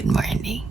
Good morning.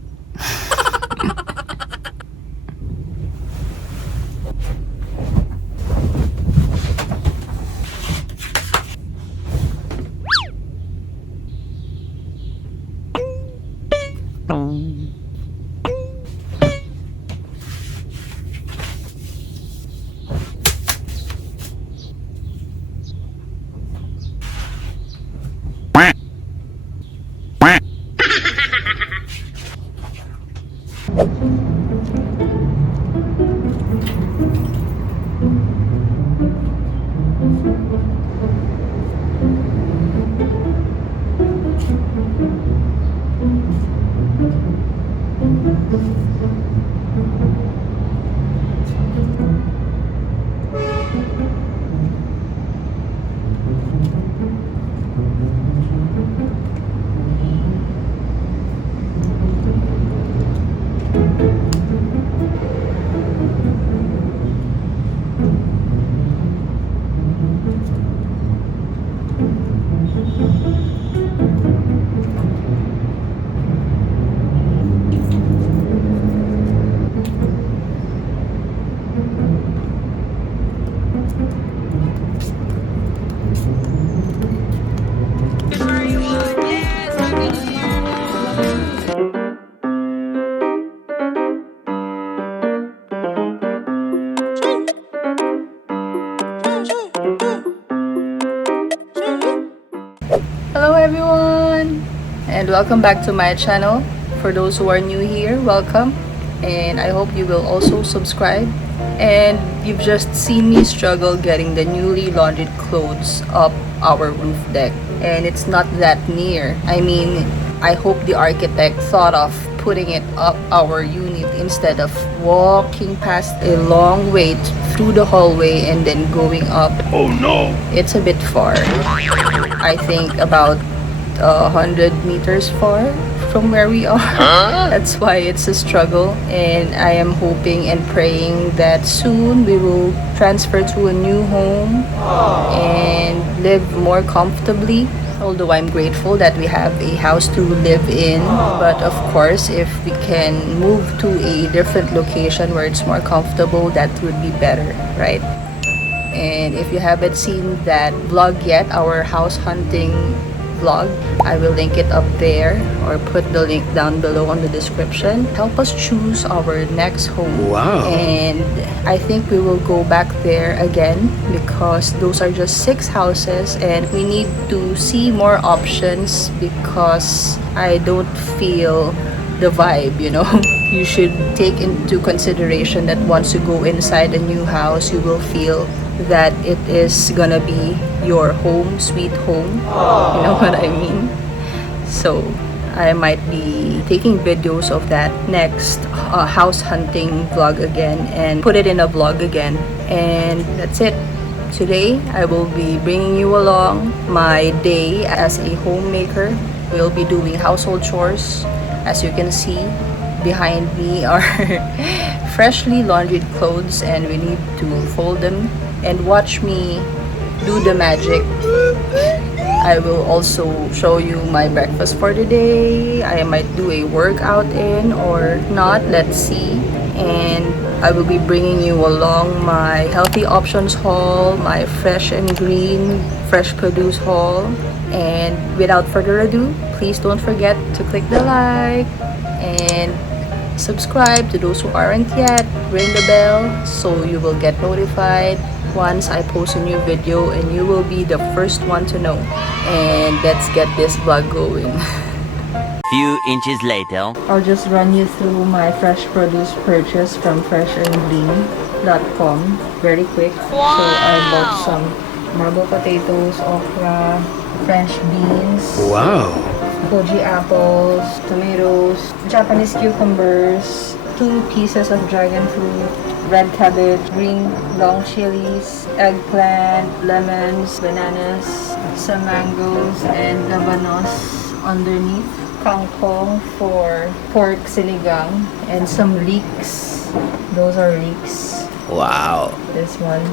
Hello everyone, and welcome back to my channel. For those who are new here, welcome, and I hope you will also subscribe. And you've just seen me struggle getting the newly laundered clothes up our roof deck, and it's not that near. I mean, I hope the architect thought of putting it up our unit instead of walking past a long way through the hallway and then going up. Oh no! It's a bit far. I think about 100 meters far from where we are. That's why it's a struggle, and I am hoping and praying that soon we will transfer to a new home and live more comfortably. Although I'm grateful that we have a house to live in, but of course if we can move to a different location where it's more comfortable, that would be better, right? And if you haven't seen that vlog yet, our house hunting vlog, I will link it up there or put the link down below on the description. Help us choose our next home. Wow. And I think we will go back there again because those are just 6 houses and we need to see more options because I don't feel the vibe, you know. You should take into consideration that once you go inside a new house, you will feel that it is gonna be your home, sweet home. You know what I mean? So I might be taking videos of that next house hunting vlog again and put it in a vlog again. And that's it. Today I will be bringing you along my day as a homemaker. We'll be doing household chores. As you can see, behind me are freshly laundered clothes and we need to fold them. And watch me do the magic. I will also show you my breakfast for the day. I might do a workout in or not, let's see. And I will be bringing you along my healthy options haul, my fresh and green fresh produce haul. And without further ado, please don't forget to click the like and subscribe to those who aren't yet. Ring the bell so you will get notified once I post a new video and you will be the first one to know. And let's get this vlog going. Few inches later. I'll just run you through my fresh produce purchase from freshandgreen.com very quick. Wow. So I bought some marble potatoes, okra, French beans. Wow. Koji apples, tomatoes, Japanese cucumbers, 2 pieces of dragon fruit, red cabbage, green long chilies, eggplant, lemons, bananas, some mangoes, and labanos underneath, kangkong for pork sinigang, and some leeks. Those are leeks. Wow. This one,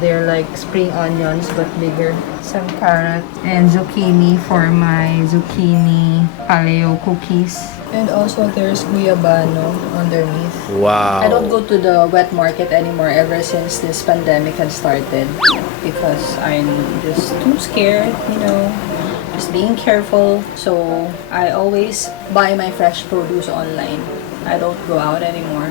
they're like spring onions but bigger. Some carrot and zucchini for my zucchini paleo cookies. And also there's guyabano underneath. Wow. I don't go to the wet market anymore ever since this pandemic had started because I'm just too scared, just being careful. So I always buy my fresh produce online. I don't go out anymore.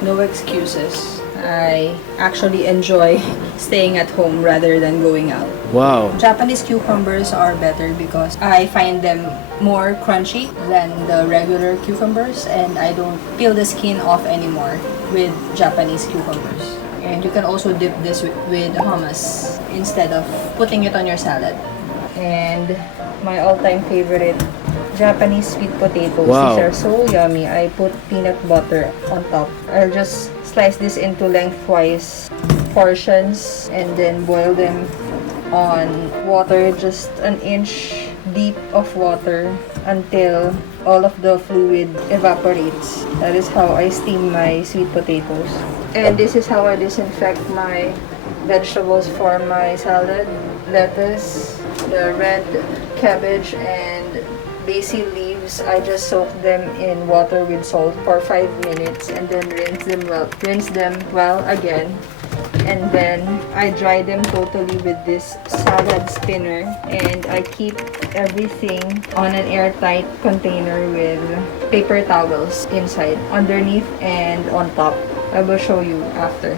No excuses. I actually enjoy staying at home rather than going out. Wow. Japanese cucumbers are better because I find them more crunchy than the regular cucumbers, and I don't peel the skin off anymore with Japanese cucumbers. And you can also dip this with hummus instead of putting it on your salad. And my all-time favorite, Japanese sweet potatoes. Wow. These are so yummy. I put peanut butter on top. I'll just slice this into lengthwise portions and then boil them on water, just an inch deep of water until all of the fluid evaporates. That is how I steam my sweet potatoes. And this is how I disinfect my vegetables for my salad. Lettuce, the red cabbage, and basil leaves. I just soak them in water with salt for 5 minutes and then rinse them well again. And then I dry them totally with this salad spinner, and I keep everything on an airtight container with paper towels inside, underneath and on top. I will show you after.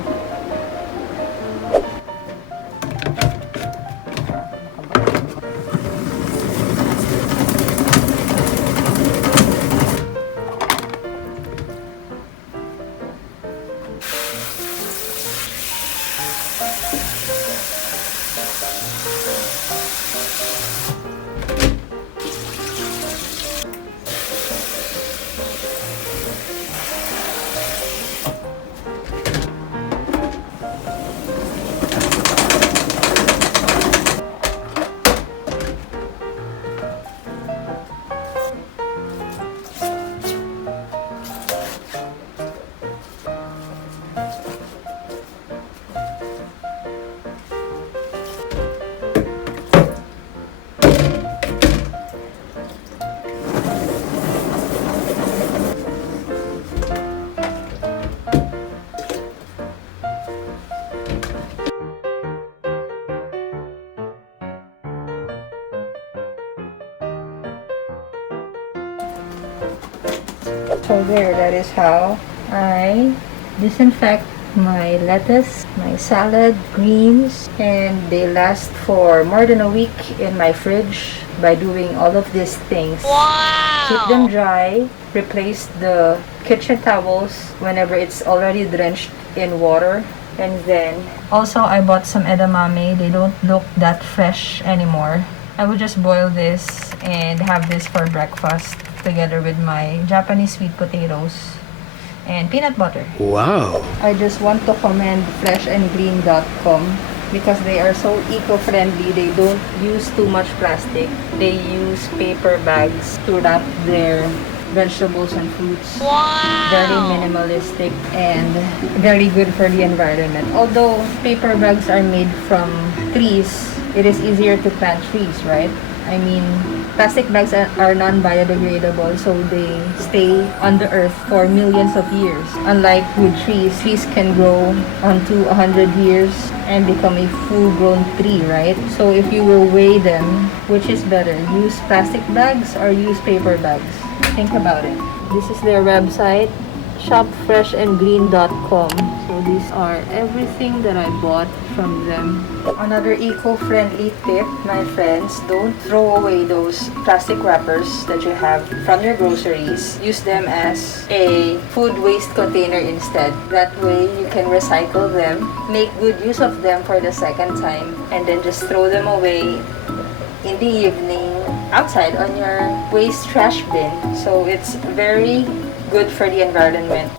So there, that is how I disinfect my lettuce, my salad, greens, and they last for more than a week in my fridge by doing all of these things. Wow! Keep them dry, replace the kitchen towels whenever it's already drenched in water. And then also I bought some edamame. They don't look that fresh anymore. I would just boil this and have this for breakfast together with my Japanese sweet potatoes and peanut butter. Wow. I just want to commend freshandgreen.com because they are so eco-friendly. They don't use too much plastic. They use paper bags to wrap their vegetables and fruits. Wow. Very minimalistic and very good for the environment. Although paper bags are made from trees, it is easier to plant trees, right? I mean, plastic bags are non-biodegradable, so they stay on the earth for millions of years. Unlike with trees can grow onto 100 years and become a full-grown tree, right? So if you will weigh them, which is better, use plastic bags or use paper bags? Think about it. This is their website, shopfreshandgreen.com. So these are everything that I bought from them. Another eco-friendly tip, my friends, don't throw away those plastic wrappers that you have from your groceries. Use them as a food waste container instead. That way you can recycle them, make good use of them for the second time, and then just throw them away in the evening outside on your waste trash bin. So it's very good for the environment.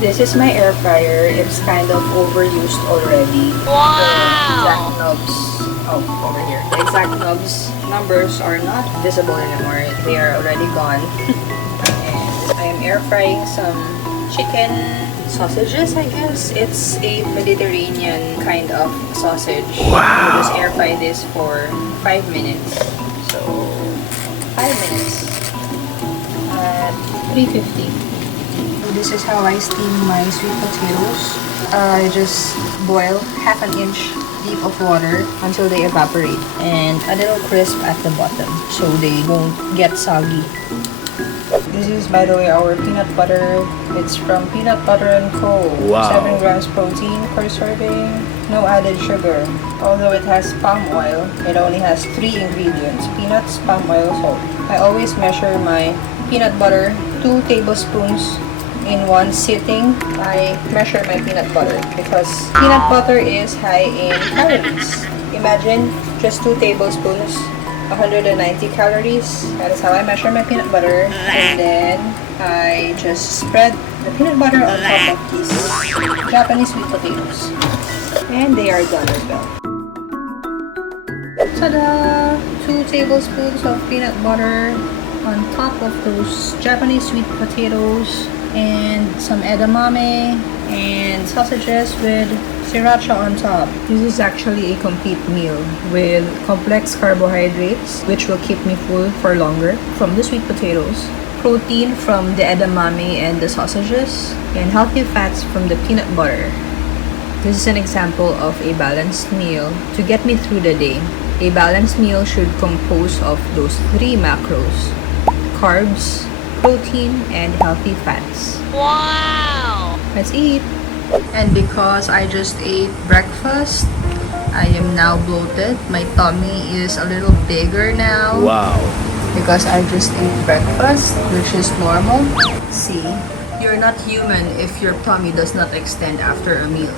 This is my air fryer. It's kind of overused already. Wow! The exact knobs, over here. The exact knobs numbers are not visible anymore. They are already gone. And I am air frying some chicken sausages, I guess. It's a Mediterranean kind of sausage. Wow! I'll just air fry this for 5 minutes. So, 5 minutes at 350. This is how I steam my sweet potatoes. I just boil half an inch deep of water until they evaporate and a little crisp at the bottom so they won't get soggy. This is, by the way, our peanut butter. It's from Peanut Butter & Co. Wow. 7 grams protein per serving. No added sugar. Although it has palm oil, it only has 3 ingredients: peanuts, palm oil, salt. I always measure my peanut butter 2 tablespoons in one sitting. I measure my peanut butter because peanut butter is high in calories. Imagine just 2 tablespoons, 190 calories. That is how I measure my peanut butter. And then I just spread the peanut butter on top of these Japanese sweet potatoes. And they are done as well. Ta-da! 2 tablespoons of peanut butter on top of those Japanese sweet potatoes, and some edamame and sausages with sriracha on top. This is actually a complete meal with complex carbohydrates which will keep me full for longer from the sweet potatoes, protein from the edamame and the sausages, and healthy fats from the peanut butter. This is an example of a balanced meal to get me through the day. A balanced meal should compose of those 3 macros: carbs, protein, and healthy fats. Wow! Let's eat! And because I just ate breakfast, I am now bloated. My tummy is a little bigger now. Wow. Because I just ate breakfast, which is normal. See, you're not human if your tummy does not extend after a meal.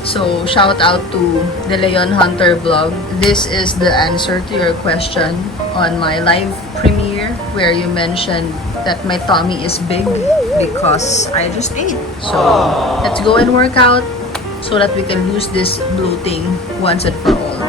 So, shout out to the Leon Hunter vlog. This is the answer to your question on my live premiere where you mentioned that my tummy is big because I just ate. So, let's go and work out so that we can lose this bloating once and for all.